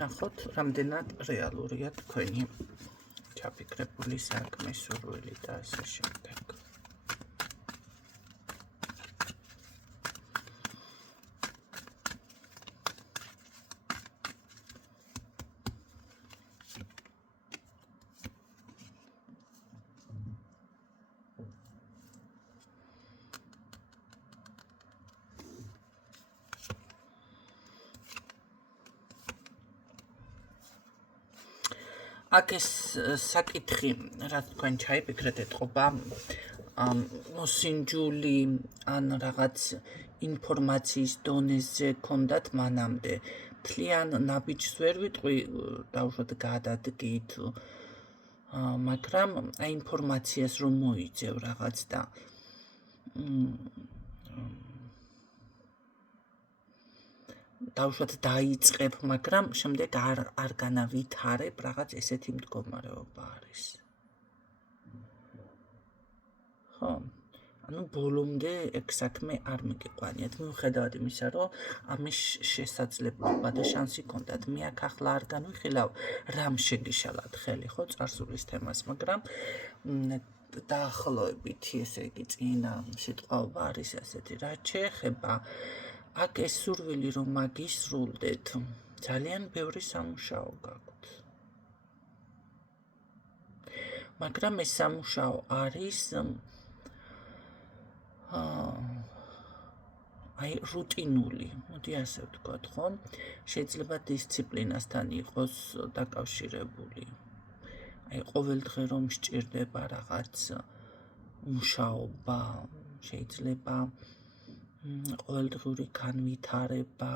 ნახოთ, რამდენად რეალურია თქვენი ჩაფიქრებული საქმე, სურვილი და ასე შემდეგ. აქ ეს საკითხი, რაც თქვენ ჩაიფიქრეთ, ეთყობა მოსინჯული ან რაღაც ინფორმაციის დონეზე ქონდათ მანამდე. თლიან ნაბიჯს ვერ ვიტყვი, დაუშვათ გადადგით, მაგრამ აი ინფორმაციას რომ მოიძევ რაღაც და დაუშვათ დაიწყებ, მაგრამ შემდეგ არ განავითარებ, რაღაც ესეთი მდგომარეობა არის. ხო, ანუ ბოლომდე ეგ საქმე არ მიგიყვანიათ, მიუხედავად იმისა, რომ ამის შესაძლებლობა და შანსი გქონდათ. მე აქ ახლა არ განვიხილავ, რამ შეგიშალათ ხელი, ხო, წარსულის თემას, მაგრამ დაახლოებით, ესე იგი, წინა სიტყვაობა არის ასეთი, რაც შეეხება აქ ეს სურვილი რომ მაგისრულდეთ, ძალიან ბევრი სამუშაო გაქვთ. მაგრამ ეს სამუშაო არის აი რუტინული, მოდი ასე ვთქვათ, ხო? შეიძლება დისციპლინასთან იყოს დაკავშირებული. აი ყოველდღე რომ სჭირდება რაღაც მუშაობა, შეიძლება ყოველდღიური განვითარება,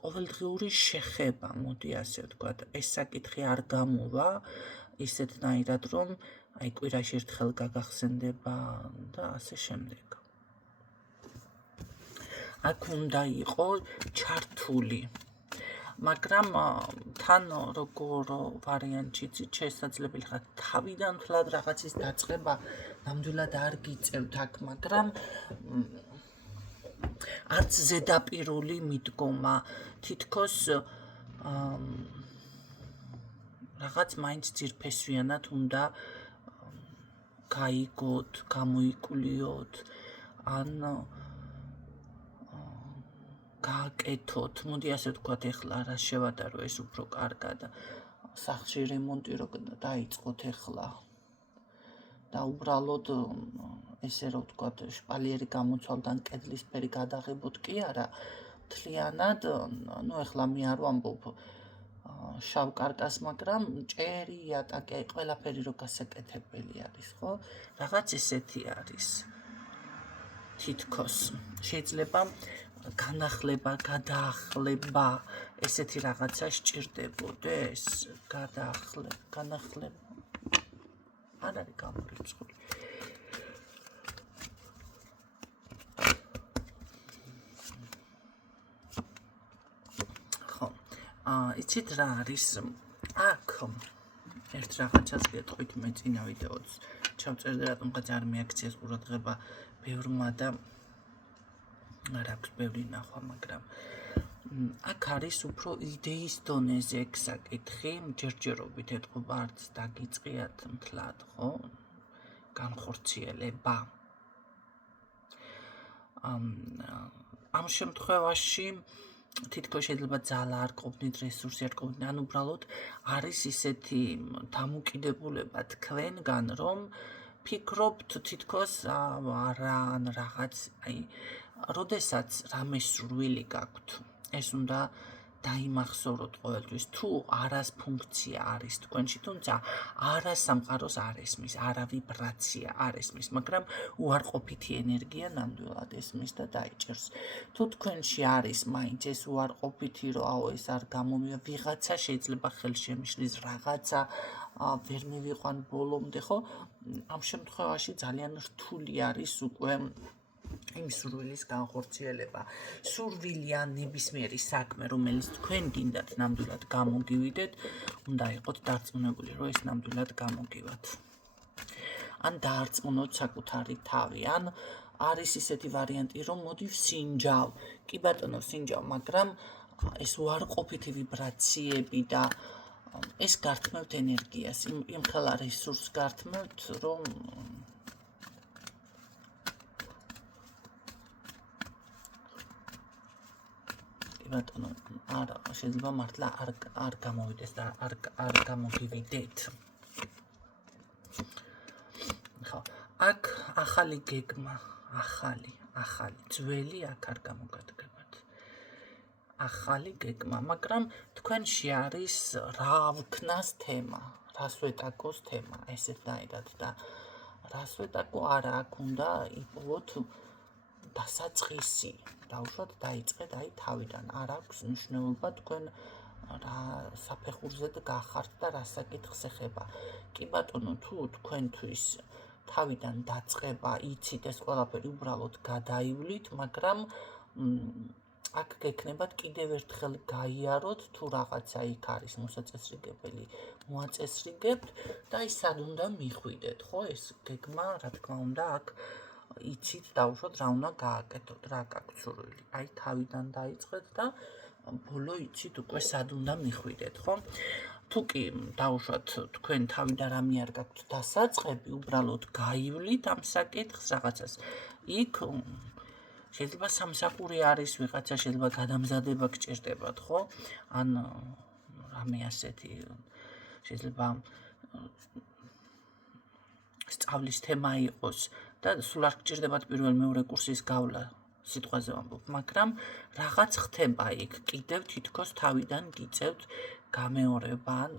ყოველდღიური შეხება, მოდი ასე ვთქვათ, ეს საკითხი არ გამოვა ისეთნაირად, რომ აი კვირაში ერთხელ გაგახსენდება და ასე შემდეგ. აქ უნდა იყოს ჩართული, მაგრამ თან როგორ ვარიანტიც შესაძლებელი ხარ თავიდან თვლად რაღაცის დაწყება ნამდვილად არ გიწევთ აქ, მაგრამ არც ზედაპირული მიდგომა, თითქოს რაღაც მაინც ძირფესვიანად უნდა გაიგოთ, გამოიკულიოთ, ან გააკეთოთ. მოდი ასე ვთქვათ, ეხლა რა შევადარო ეს უფრო კარგად. სახლში რემონტი რო დაიწყოთ ეხლა და უბრალოდ ესე რომ ვთქვათ, შპალიერი გამოცვალდან კედლისფერი გადაღებოთ კი არა, თლიანად, ну ეხლა მე არ ვამბობ შავ კარტას, მაგრამ ჭერი, იატაკი, აი ყველაფერი რო გასაკეთებელი არის, ხო? რაღაც ესეთი არის. თითქოს შეიძლება განახლება, გადაახლება, ესეთი რაღაცა სჭირდებოდეს, განახლება. არ არის გამორიცხული. ხო, იცით რა არის? აქ ერთ რაღაცას გეტყვით, მე წინა ვიდეოც ჩავწერდი, რატომღაც არ მიაქციეს ყურადღება ბევრმა და არ აქვს ბევრი ნახვა, მაგრამ აქ არის უფრო იდეის დონეზე ეგ საკითხი, ჯერჯერობით ეთყობა, არც დაგიწყიათ მთლად, ხო? განხორციელება. ამ შემთხვევაში თითქოს შეიძლება ძალა არ ყოფნით, რესურსი არ ყოფნით, ან უბრალოდ არის ისეთი დამოკიდებულება თქვენგან, რომ ფიქრობთ თითქოს არა ან რაღაც, აი, როდესაც რამე სურვილი გაქვთ, ეს უნდა დაიმახსოვროთ ყოველთვის, თუ არას ფუნქცია არის თქვენში, თუმცა არა სამყაროს არ ესმის, არა ვიბრაცია არ ესმის, მაგრამ უარყოფითი ენერგია ნამდვილად ესმის და დაიჭერს. თუ თქვენში არის მაინც ეს უარყოფითი, რომ აო ეს არ გამომივა, ვიღაცა შეიძლება ხელშემიშლის, რაღაცა ვერ მივიყვან ბოლომდე, ხო? ამ შემთხვევაში ძალიან რთული არის უკვე იმ სურვილის განხორციელება. სურვილი ან ნებისმიერი საქმე, რომელიც თქვენ გინდათ ნამდვილად გამოგივიდეთ, უნდა იყოთ დარწმუნებული, რომ ეს ნამდვილად გამოგივათ. ან დაარწმუნოთ საკუთარი თავი, ან არის ისეთი ვარიანტი, რომ მოდი ვსინჯავ. კი ბატონო, ვსინჯავ, მაგრამ ეს უარყოფითი ვიბრაციები და ეს გართმევთ ენერგიას, იმ ხელა რესურსს გართმევთ, რომ ბატონო, არა, შეიძლება მართლა არ გამოვიდეს და არ გამოგივიდეთ. ხო, აქ ახალი გეგმა, ახალი, ძველი აქ არ გამოგადგებათ. ახალი გეგმა, მაგრამ თქვენში არის რა ვქნას თემა, რას ვეტაკოს თემა, ესეთნაირად და რას ვეტაკო არა, აქ უნდა იპოვოთ დასაწყისი, დაუშვათ დაიწყეთ აი თავიდან, არ აქვს მნიშვნელობა თქვენ რა საფეხურზედ გახართ და რა საკითხს ეხება. კი ბატონო, თუ თქვენთვის თავიდან დაწყება, იცით ეს ყველაფერი უბრალოდ გადაივლით, მაგრამ აქ გექნებათ კიდევ ერთხელ გაიაროთ, თუ რაღაცა იქ არის მოსაწესრიგებელი, მოაწესრიგებთ და ის სად უნდა მიხვიდეთ, ხო? ეს გეგმა, რა თქმა უნდა, აქ იცით დაუშვათ რა უნდა გააკეთოთ, რა გაქვთ სურვილი. აი თავიდან დაიწყეთ და ბოლო იცით უკვე სად უნდა მიხვიდეთ, ხო? თუ კი დაუშვათ თქვენ თავიდან რამე არ გაქვთ დასაწყები, უბრალოდ გაივლით ამ საკითხს რაღაცას. იქ შეიძლება სამსახური არის ვიღაცა, შეიძლება გადამზადება გჭირდებათ, ხო? ან რამე ასეთი შეიძლება სწავლის თემა იყოს და სულ არ გჭირდებათ პირველ მეორე კურსის გავლა, სიტყვაზე ვამბობ, მაგრამ რაღაც ხდება იქ, კიდევ თითქოს თავიდან გიწევთ გამეორება ან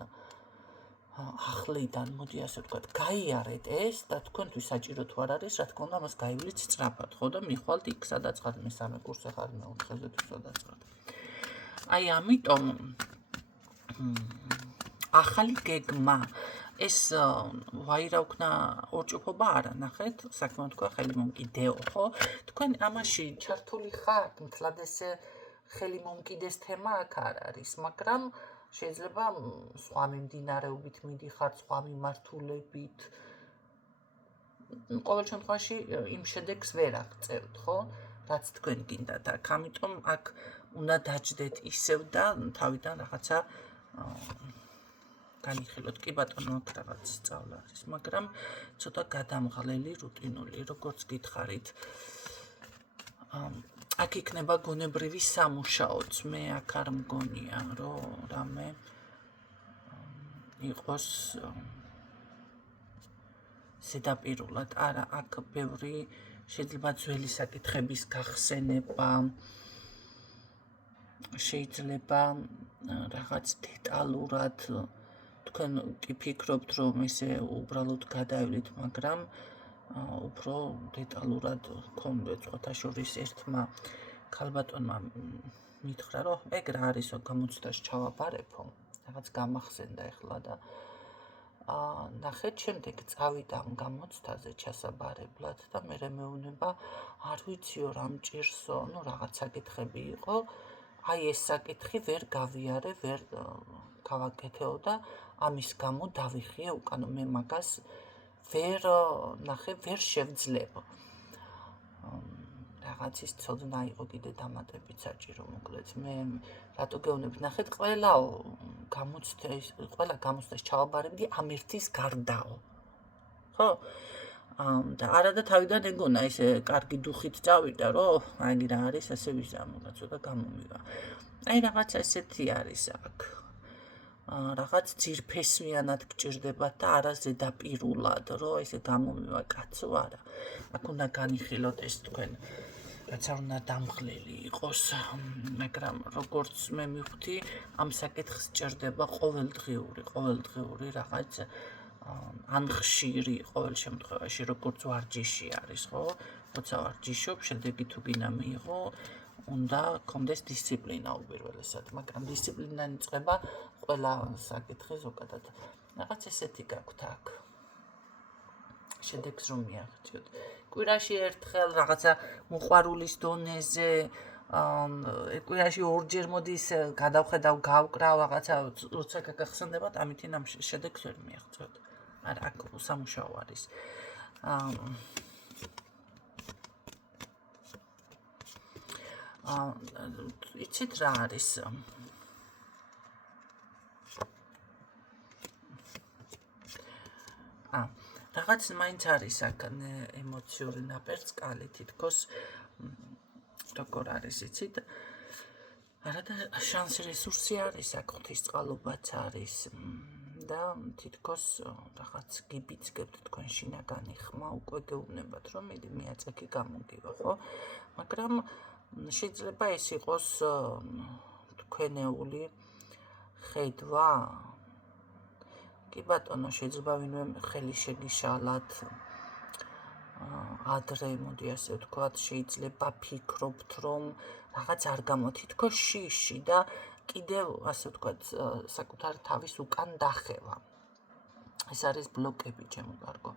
ახლიდან, მოდი ასე ვთქვათ, გაიარეთ ეს და თქვენთვის საჭირო თუ არ არის, რა თქმა უნდა, მას გაივლით სწრაფად, ხო და მიხვალთ იქ, სადაც ხართ, მესამე კურსზე ხართ, მეოთხეზე თუ სადაც ხართ. აი ამიტომ ახალი გეგმა ეს ვაირაუქნა ორჭოფობა არა, ნახეთ, საქმე თქვა ხელი მომკიდეო, ხო? თქვენ ამაში ჩართული ხართ, მთლად ესე ხელი მომკიდეს თემა აქ არ არის, მაგრამ შეიძლება სხვა მიმდინარეობით მიდიხართ, სხვა მიმართულებით. ყოველ შემთხვევაში იმ შედეგს ვერ აღწევთ, ხო? რაც თქვენ გინდათ აქ, ამიტომ აქ უნდა დაჯდეთ ისევ და თავიდან რაღაცა განიხილოთ. კი ბატონო, აქ რაღაც სწავლა არის, მაგრამ ცოტა გადამღლელი, რუტინული, როგორც გითხარით. აქ იქნება გონებრივი სამუშაოც, მე აქ არ მგონია, რომ რამე იყოს ზედაპირულად, არა, აქ ბევრი შეიძლება ძველი საკითხების გახსენება, შეიძლება რაღაც დეტალურად თქვენ კი ფიქრობთ, რომ ესე უბრალოდ გადაივლით, მაგრამ უფრო დეტალურად გქონდეთ, სხვათა შორის ერთმა ქალბატონმა მითხრა, რომ ეგ რა არისო, გამოცდაში ჩავაბარებო, რაღაც გამახსენდა ეხლა და ნახეთ, შემდეგ წავიდა ამ გამოცდაზე ჩასაბარებლად და მე მეუნება, არ ვიციო რა მჭირსო, ну რაღაც საკითხები იყო, აი ეს საკითხი ვერ გავიარე, ვერ გავაკეთეო და ამის გამო დავიხიე უკან, მე მაგას ვერ შევძლებ. რაღაცის ცოდნა იყო კიდე დამატებით საჭირო, მოკლედ მე რატო გეუბნებით, ნახეთ, ყველა გამოცდას ჩავაბარებდი ამ ერთის გარდაო. ხო? და არა და თავიდან ეგონა ესე კარგი დუხით წავიდა, რომ აი რა არის, ასე ვიზამო, ცოტა გამომივა. აი რაღაც ესეთი არის აქ. რაღაც ძირფესვიანად გჭირდებათ და არა ზედაპირულად, რომ ესე გამომივა კაცო, არა. აქ უნდა განიხილოთ ეს თქვენ რაც არ უნდა დამღლელი იყოს, მაგრამ როგორც მე მივხვდი, ამ საკითხს სჭირდება ყოველდღიური რაღაც ან ხშირი ყოველ შემთხვევაში, როგორც ვარჯიში არის, ხო? როცა ვარჯიშობ, შედეგი თუ გინდა მიიღო, უნდა გქონდეს დისციპლინა უპირველესად, მაგრამ დისციპლინიდან იწყება ყველა საკითხი ზოგადად. რაღაც ესეთი გაქვთ აქ. შედეგს რომ მიაღწიოთ. კვირაში ერთხელ რაღაცა მოყვარულის დონეზე, კვირაში ორჯერ მოდის გადავხედავ, გავკრავ, რაღაცა როცა გაგახსენდებათ, ამითი ამ შედეგს ვერ მიაღწევთ. არა, აქ სამუშაო არის. იცით რა არის? რაღაც მაინც არის აქ ემოციური ნაპერწკალი თითქოს როგორ არის იცით? არა და შანსი რესურსი არის აქ ღვთისწყალობაც არის და თითქოს რაღაც გიბიძგებთ თქვენ შინაგანი ხმა უკვე გეუბნებათ რომ მიდი მიაწექი გამოგივა ხო? მაგრამ შეიძლება ეს იყოს თქვენეული ხედვა კი ბატონო შეიძლება ვინმე ხელი შეგიშალათ ადრე მოდი ასე ვთქვათ შეიძლება ფიქრობთ რომ რაღაც არ გამოთითქოს შიში და კიდევ ასე ვთქვათ საკუთარ თავის უკან დახევა ეს არის ბლოკები ჩემო კარგო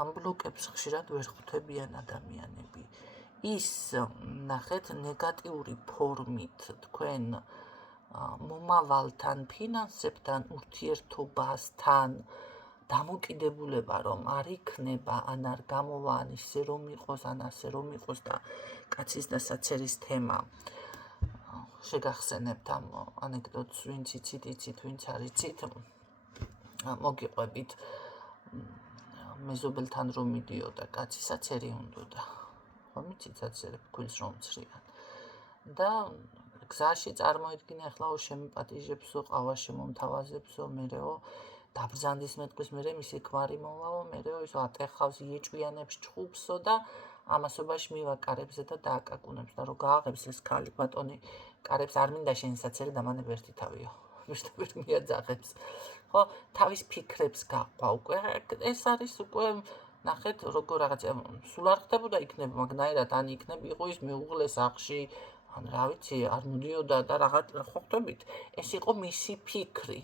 ამ ბლოკებს ხშირად ვერ ხვდებიან ადამიანები ის ნახეთ ნეგატიური ფორმით თქვენ მომავალთან ფინანსებთან ურთიერთობასთან დამოკიდებულება რომ არ იქნება ან არ გამოვა ან ისე რომ იყოს ან ასე რომ იყოს და კაცის და საცერის თემა შეგახსენებთ ამ ანეკდოტს ვინც იცით ვინც არ იცით მოგიყვებით მეზობელთან რომ მიდიოდა კაცი საცერი უნდოდა ხო მიცით საცერი ფქვილს რომ ცრიან და გზაში წარმოიდგინე ახლა შემიპატიჟებსო ყავა შემომთავაზებსო მერეო დაბრძანდის მეტყვის მერე მისი ქმარი მოვაო მერეო ისო ატეხავს იეჭვიანებს ჭხუბსო და ამასობაში მივა კარებზე და დააკაკუნებს და რო გააღებს ეს ქალი ბატონი კარებს არ მინდა შენი საცერი და მანე ვერთი თავიო ვერტ მიაძაღებს ხო თავის ფიქრებს გაყვა უკვე ეს არის უკვე ნახეთ როგორ რაღაცა სულ არ ხდებოდა იქნება მაგნაირად ან იქნება ის მეუღლე სახლში ან რა ვიცი არ მოდიოდა და რაღაც ხო ხდებით ეს იყო მისი ფიქრი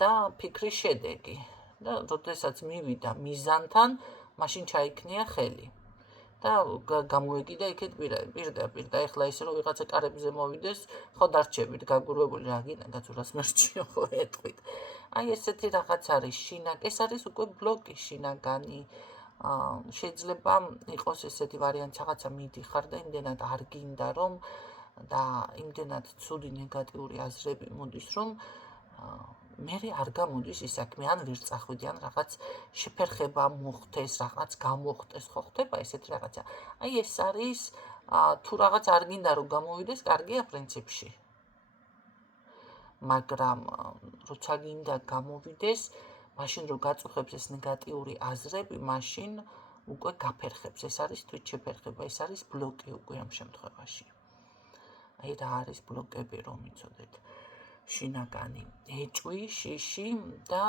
და ფიქრის შედეგი და როდესაც მივიდა მიზანთან მაშინ ჩაიქნია ხელი და გამოეკიდა იქეთ პირდაპირ და ეხლა ისე რომ ვიღაცა კარებზე მოვიდეს ხო დარჩებით გაგურვებული რა გინდა გაცურას მერჩიო ხო ეტყვით აი ესეთი რაღაც არის ეს არის უკვე ბლოკი შინაგანი შეიძლება იყოს ესეთი ვარიანტი რაღაცა მიდიხარ და იმდენად არ გინდა რომ და იმდენად ცუდი ნეგატიური აზრები მოდის რომ მერე არ გამოდის ის საქმე ან ვერ წახვიდი ან რაღაც შეფერხება მოხდეს რაღაც გამოხდეს ხო ხდება ესეთი რაღაცა აი ეს არის თუ რაღაც არ გინდა რომ გამოვიდეს კარგია პრინციპში მაგრამ როცა გინდა გამოვიდეს მაშინ რო გაწუხებს ეს ნეგატიური აზრები მაშინ უკვე გაფერხებს ეს არის თვითშეფერხება ეს არის ბლოკი უკვე ამ შემთხვევაში აი რა არის ბლოკები რომ იცოდეთ შინაგანი ეჭვი შიში და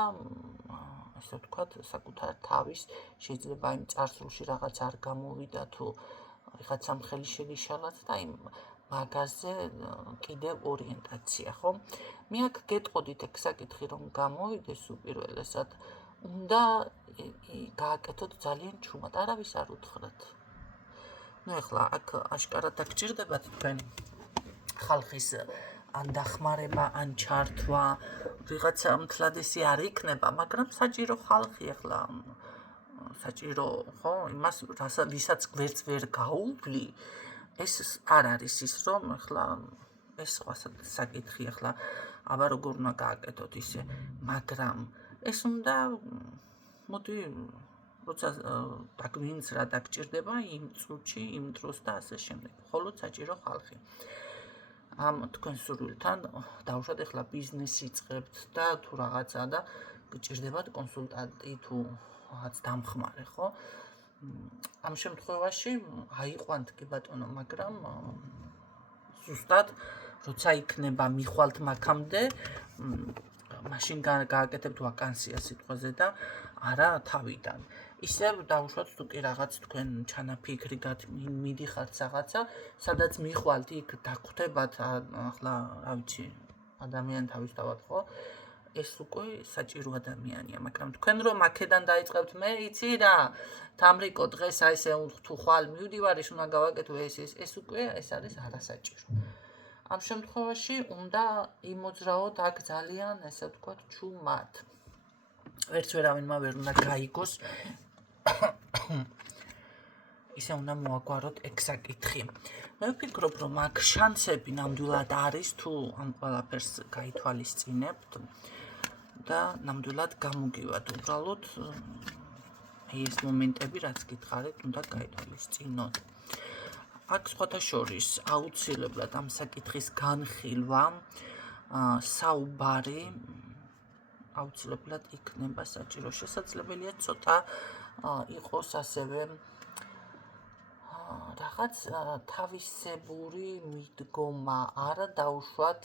ასე ვთქვათ საკუთარ თავის შეიძლება იმ წარსულში რაღაც არ გამოვიდა თუ ვიღაცამ ხელი შეგიშალათ და იმ მაგაზე კიდევ ორიენტაცია ხო მე აქ გეტყოდით ეგ საკითხი რომ გამოვიდეს უპირველესად უნდა გააკეთოთ ძალიან ჩუმად არავის არ უთხრათ ნუ ეხლა აქ აშკარად დაგჭირდებათ თქვენ ხალხის ან დახმარება ან ჩართვა ვიღაცა მთლადესი არ იქნება მაგრამ საჭირო ხალხი ეხლა საჭირო ხო იმას ვისაც გვერდს ვერ გაუვლი ეს არ არის ის რომ ეხლა ეს სხვა საკითხი ეხლა აბა როგორ უნდა გააკეთოთ ისე მაგრამ ეს უნდა მოდი როცა ვინც რა დაგჭირდება იმ წუთში იმ დროს და ასე შემდეგ მხოლოდ საჭირო ხალხი ამ თქვენ სურვილთან დავუშვათ ეხლა ბიზნესი იწყებთ და თუ რაღაცა და გჭირდებათ კონსულტანტი თუ რაღაც დამხმარე ხო ამ შემთხვევაში აიყვანთ კი ბატონო მაგრამ ზუსტად როცა იქნება მიხვალთ მაგამდე მაშინ გააკეთებთ ვაკანსია სიტყვაზე და არა თავიდან ისე დავუშვათ თუ კი რაღაც თქვენ ჩანაფიქრი მიდიხართ რაღაცა სადაც მიხვალთ იქ დაგხვდებათ ახლა რა ვიცი ადამიანი თავისთავად ხო ეს უკვე საჭირო ადამიანია მაგრამ თქვენ რომ აქედან დაიწყებთ მე იცი რა თამრიკო დღეს აი ესე თუ ხვალ მივდივარ ის უნდა გავაკეთო ეს უკვე ეს არის არასაჭირო ამ შემთხვევაში უნდა იმოძრაოთ აქ ძალიან ესე ვთქვათ ჩუმად ვერც ვერავინმა ვერ უნდა გაიგოს ისე უნდა მოაგვაროთ ეგ საკითხი. მე ვფიქრობ, რომ აქ შანსები ნამდვილად არის, თუ ამ ყველაფერს გაითვალისწინებთ და ნამდვილად გამოგივათ უბრალოდ ეს მომენტები, რაც გითხარით, უნდა გაითვალისწინოთ. აქ სხვათა შორის აუცილებლად ამ საკითხის განხილვა, საუბარი აუცილებლად იქნება საჭირო. შესაძლებელია ცოტა იყოს ასევე რაღაც თავისებური მიდგომა, არა დაუშვათ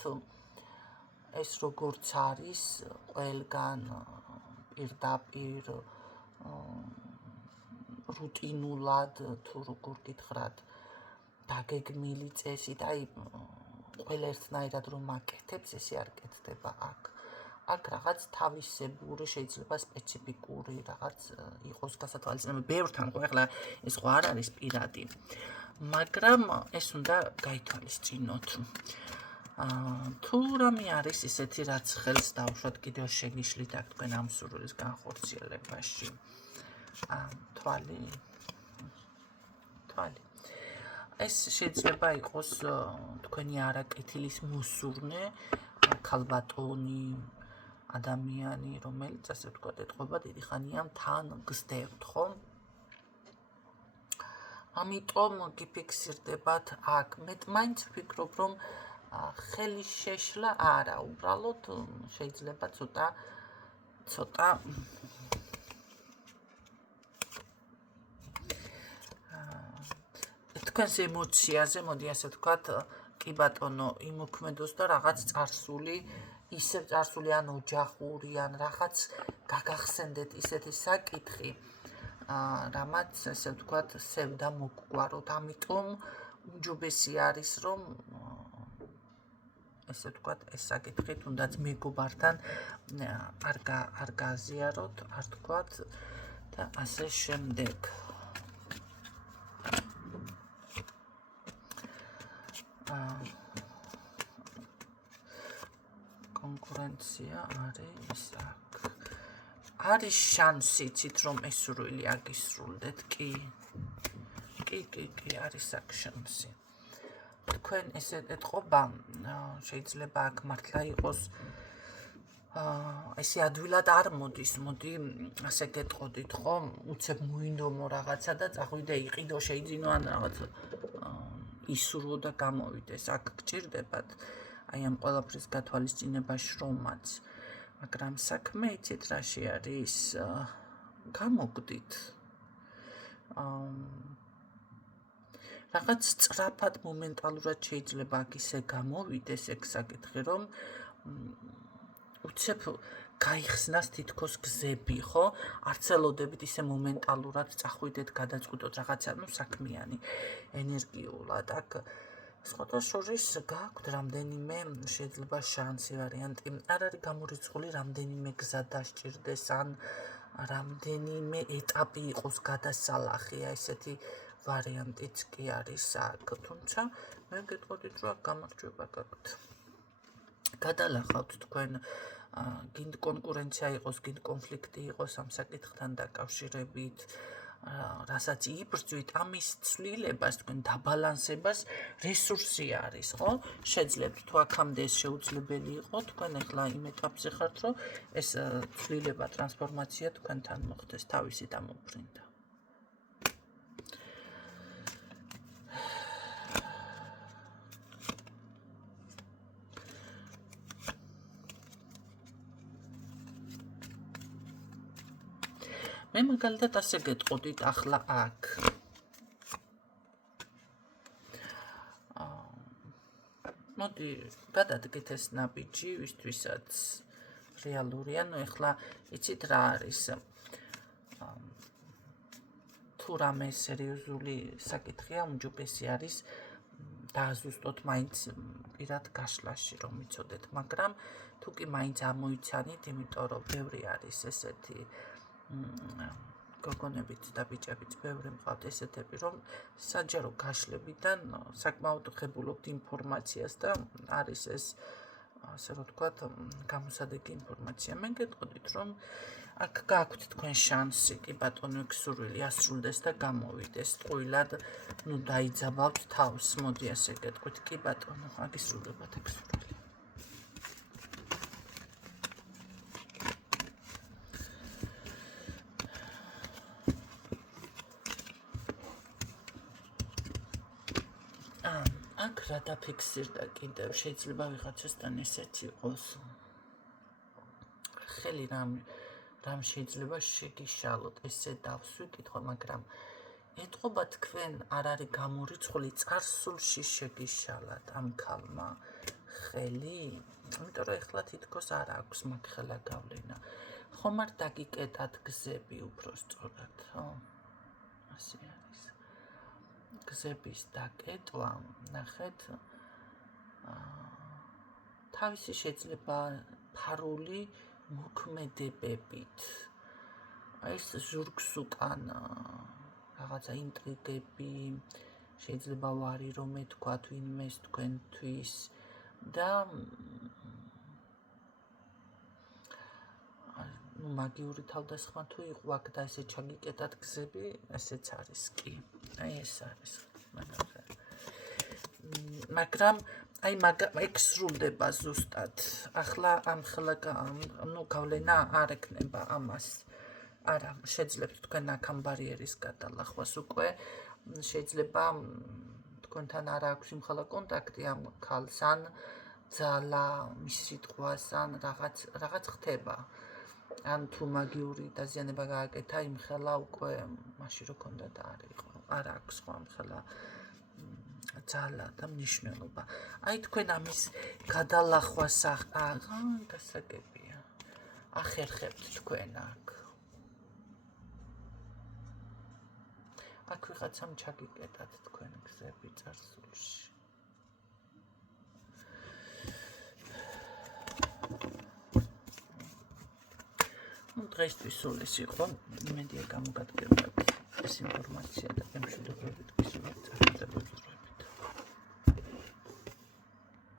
ეს როგორც არის ყველგან პირდაპირ რუტინულად თუ როგორ გითხრათ დაგეგმილი წესით, აი ყველა ერთნაირად რომ აკეთებს, ესე არ კეთდება აქ. აქ რაღაც თავისებური, შეიძლება სპეციფიკური რაღაც იყოს გასათვალისწინებელი. ბევრთან ხო, ეხლა ეს ხო არ არის პირადი, მაგრამ ეს უნდა გაითვალისწინოთ. თუ რამე არის ისეთი, რაც ხელს დავუშვათ კიდევ შეგიშლით აქ თქვენ ამ სურვილის განხორციელებაში. თვალი. ეს შეიძლება იყოს თქვენი არაკეთილის მოსურნე, ქალბატონი, ადამიანი, რომელიც ასე ვთქვათ, ეთყობა დიდი ხანია თან გსდევთ, ხო? ამიტომ გიფიქსირდებათ აქ. მე მაინც ვფიქრობ, რომ ხელის შეშლა არა, უბრალოდ შეიძლება ცოტა თქვენს ემოციაზე, მოდი ასე ვთქვათ, კი ბატონო, იმოქმედოს და რაღაც წარსული, ისევ წარსული ან ოჯახური, ან რაღაც გაგახსენდეთ ისეთი საკითხი, რამაც ასე ვთქვათ, სევდა მოგგვაროთ. ამიტომ უმჯობესი არის, რომ ესე ვთქვათ, ეს საკითხი თუნდაც მეგობართან არ გააზიაროთ, არ თქვათ და ასე შემდეგ. კონკურენცია არის აქ. არის შანსი, იცით, რომ ეს სურვილი აგისრულდეთ, კი, არის აქ შანსი. თქვენ ესე ეთყობა, შეიძლება აქ მართლა იყოს ესე ადვილად არ მოდის, მოდი ასე გეტყოდით, ხო? უცებ მოინდომო რაღაცა და წახვიდე იყიდო, შეიძინო ან რაღაც ისურვო და გამოვიდეს. აქ გჭირდებათ აი ამ ყველაფრის გათვალისწინება შრომაც. მაგრამ საქმე იცით რაში არის? გამოგდით. რაღაც სწრაფად მომენტალურად შეიძლება აქ ისე გამოვიდეს ეგ საკითხი, რომ უცებ გაიხსნას თითქოს გზები, ხო? არც ელოდებით ისე მომენტალურად წახვიდეთ, გადაწყვიტოთ რაღაცა, საქმიანი, ენერგიულად. აქ სხვათა შორის გააქვთ რამდენიმე შეიძლება შანსი ვარიანტი. არ არის გამორიცხული რამდენიმე გზა დასჭირდეს, ან რამდენიმე ეტაპი იყოს გადასალახი, ესეთი ვარიანტიც კი არის აქ. თუმცა მე გეტყოდით, რომ აქ გამარჯვება გაქვთ. გადალახავთ თქვენ, გინდ კონკურენცია იყოს, გინდ კონფლიქტი იყოს ამ საკითხთან დაკავშირებით, რასაც იბრძვით, ამის ცვლილებას, თქვენ დაბალანსებას რესურსი არის, ხო? შეძლებთ, თუ აქამდე ეს შეუძლებელი იყო, თქვენ ახლა იმ ეტაპზე ხართ, რომ ეს ცვლილება, ტრანსფორმაცია თქვენთან მოხდეს თავისი დამოფრინდა. მე მაგალითად ასე გეტყოდით ახლა აქ. მოდი გადადგეთ ეს ნაბიჯი, ვისთვისაც რეალურია, ეხლა იცით რა არის? თუ რამე სერიოზული საკითხია, უმჯობესი არის დააზუსტოთ მაინც პირად გაშლაში, რომ იცოდეთ, მაგრამ თუ კი მაინც ამოიცანით, იმიტომ რომ ბევრი არის ესეთი გოგონებიც და ბიჭებიც ბევრი მყავთ ესეთები, რომ საჯარო გაშლებიდან საკმაოდ ხებულობთ ინფორმაციას და არის ეს ასე რომ ვთქვათ, გამოსადეგი ინფორმაცია. მე გეტყოდით, რომ აქ გაქვთ თქვენ შანსი, კი ბატონო, ეგ სურვილი ასრულდეს და გამოვიდეს. ტყუილად, დაიძაბავთ თავს, მოდი ასე გეტყვით, კი ბატონო, აგისრულებათ ეგ სურვილი. აქ რა დაფიქსირდა კიდევ, შეიძლება ვიღაცასთან ესეც იყოს. ხელი რამ შეიძლება შეგიშალოთ, ესე დავსვით, მაგრამ ეტყობა თქვენ არ არის გამორიცხული წარსულში შეგიშალათ ამ ქალმა ხელი? იმიტომ რომ ეხლა თითქოს არ აქვს მაგ ხელა გავლენა. ხომ არ დაგიკეტათ გზები უბრალოდ, ხო? ასე არის. გზების დაკეტვა, ნახეთ, თავისი შეიძლება ფარული მოქმედებებით. ეს ზურგს უკან რაღაცა ინტრიგები, შეიძლება ვარი რომ ეთქვათ ვინმეს თქვენთვის და მაგიური თავდასხმა თუ იყო აქ და ესე ჩაგიკეტათ გზები, ესეც არის კი. აი ეს არის. მაგრამ აი ეგ სრულდება ზუსტად. ახლა ამ ხელა გავლენა არ ექნება ამას. არა, შეძლებთ თქვენ აქ ამ ბარიერის გადალახვას უკვე. შეიძლება თქვენთან არ აქვს იმხელა კონტაქტი ამ ქალს, ან ძალა მის სიტყვას, ან რაღაც ხდება. ან თუ მაგიური დაზიანება გააკეთა იმხელა უკვე მაშინ რო ქონდა და არ აქვს ხო ამხელა ძალა და მნიშვნელობა. აი თქვენ ამის გადალახვას გასაგებია. ახერხებთ თქვენ აქ. აქ ვიღაცამ ჩაგიკეტათ თქვენ გზები წარსულში. დღეისთვის სულ ეს იყო. იმედია გამოგადგებათ ეს ინფორმაცია და ემშვიდობებით.